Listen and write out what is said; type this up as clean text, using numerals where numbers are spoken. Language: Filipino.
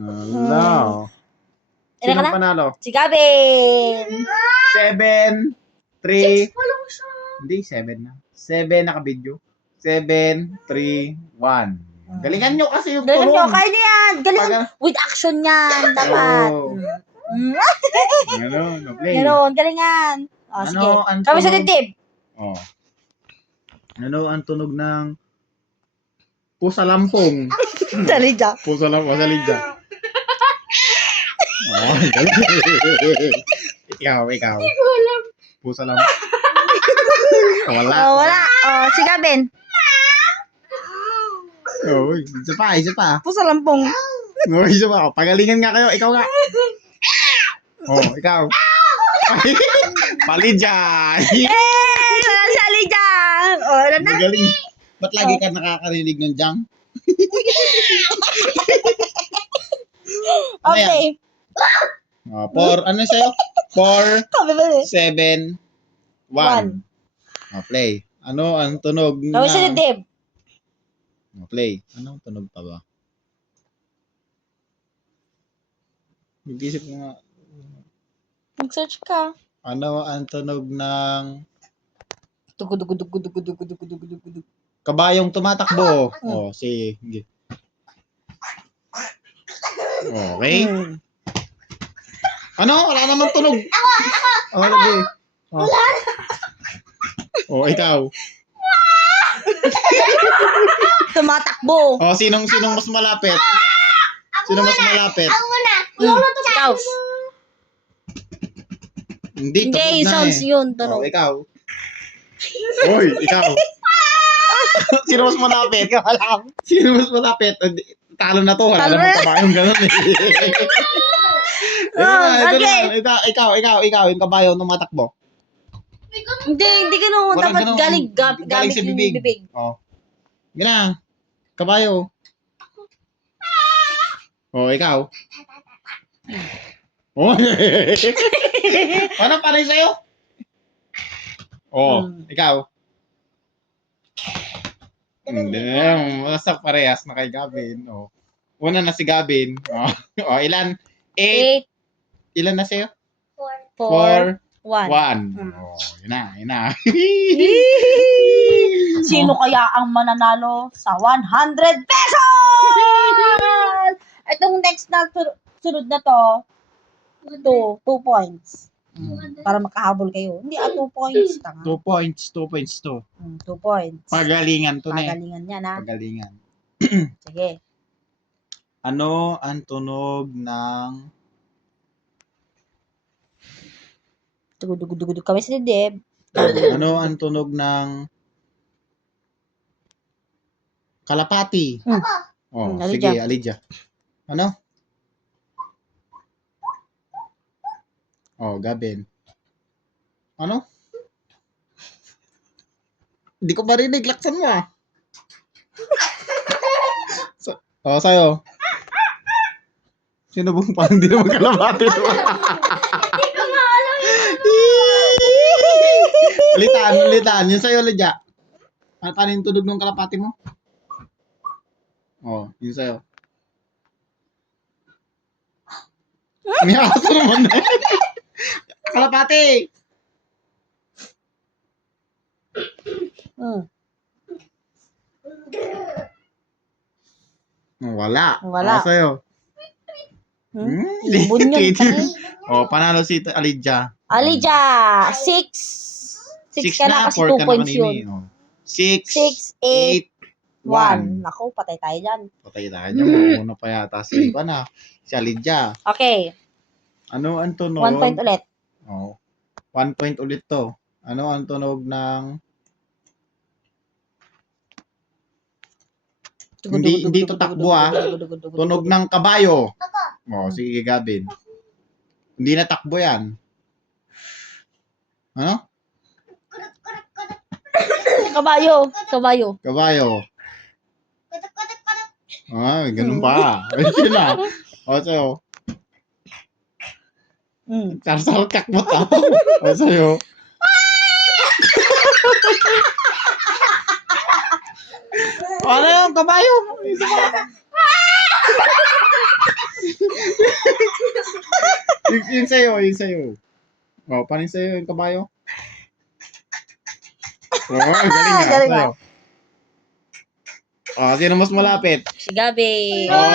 Hello. Ilan ka Sinong na? panalo? Si Gavin! 7, 3, hindi, 7 na. 7 naka-video. 7, 3, 1. Galingan nyo kasi yung Galingan nyo, tunog. kaya nyo yan! Galingan! Pag- With action yan, dapat! Oo. Mm. Ano, no-play. Ganon, galingan! O, Ano sige. ang Kami sa tunog? dibdib! Oh. Ano ang tunog ng pusa lampong? Dali dyan. Pusa lampong, salidya. Oh, galing. ikaw. Hindi ko alam. Pusa lampong. Wala. Oh, wala. Oh, si Gavin. Oh, isa pa. Pusa lampong. Oh, isa pa. Oh, pagalingan nga kayo. Ikaw nga. Oh, ikaw. Palidya. Wala si Ali dyan. Oh, wala na. Magaling. Ba't lagi ka nakakarinig ng jang? Okay. Oh, ano sa'yo? 4, Kami ba eh? 7, 1. Oh, play. Ano ang tunog Kami sa dibdib. Oh, play. Anong tunog pa ba? Nag-isip ko nga. Mag-search ka. Ano ang tunog ng Dugudugudugudugudugudugudugudugudug. kabayong tumatakbo? Oh, sige. Okay. Ano? Wala namang tunog. Ako! Okay. Oh, ikaw. Tumatakbo. Oh, sinong mas malapit? Sino mas malapit? Ikaw. Hindi, Hindi, tapos na sounds eh. yun. Oh, Tunog. ikaw. Hoy, ikaw. Sino mas malapit? Sino mas malapit? Talo na to. Wala Talo namang na. kabayong ganun eh. Okay. Ikaw, yung kabayo tumatakbo. Hindi ganun. Walang Dapat ganun. galing Galing sa yung bibig. bibig. Oh. Gina. Kabayo. Oh, ikaw. Oh. Ano pa rin sa'yo? Oh, ikaw. Hindi. Basta parehas na kay Gavin. Oh. Una na si Gavin. Oh, oh ilan? 8. 8, Ilan na sa'yo? 4, 1. 1. Oh, yun na. Sino kaya ang mananalo sa 100 pesos? Itong next na sunod na to, 2 points. Para makahabol kayo. Hindi 2 points. 2 points. 2 points. Pagalingan to na eh. Pagalingan yan ha. Pagalingan. Sige. Ano ang tunog ng Dugudugudugudug kami sa dibdib. ano ang tunog ng kalapati? Oh, sige, Alidja. Ano? Oh, Gavin. Ano? Hindi ko marinig. Laksan mo ah. Oh, sa'yo. Sino bang parang di naman kalapati? Hindi ko nga alam Ulitan. Yun sa'yo, Alidja. Paano yung tunog ng kalapati mo? Oh, yun sa'yo. May aso naman eh. Kalapati! Wala. Wala. Sa'yo. Ibon yun. Oh, panalo si Alidja. Alidja, 6. 6 ka na kasi 2 points yun. 6, 6, 8, 1. 1. Naku, patay tayo dyan. Patay tayo dyan. Muna pa yata si iba na. Si Alidja. Okay, Ano ang tunog? 1 point ulit. Oh. 1 point ulit to. Ano ang tunog ng Hindi to takbo ah. Tunog ng kabayo. Oh, sige Gavin. Hindi na takbo yan. Ano? Kabayo. Kabayo. Ah, ganun pa. Ayun na. O, sa'yo. Sarsarkak mo tao. O, sa'yo. Ano yung kabayo? Isa pa. Yun sa'yo, yun sa'yo. Oh, paano yung sa'yo yung kabayo? Oh, galing nga. Galing Sa'yo. Oh, sino mas malapit? Si Gabi. Oh,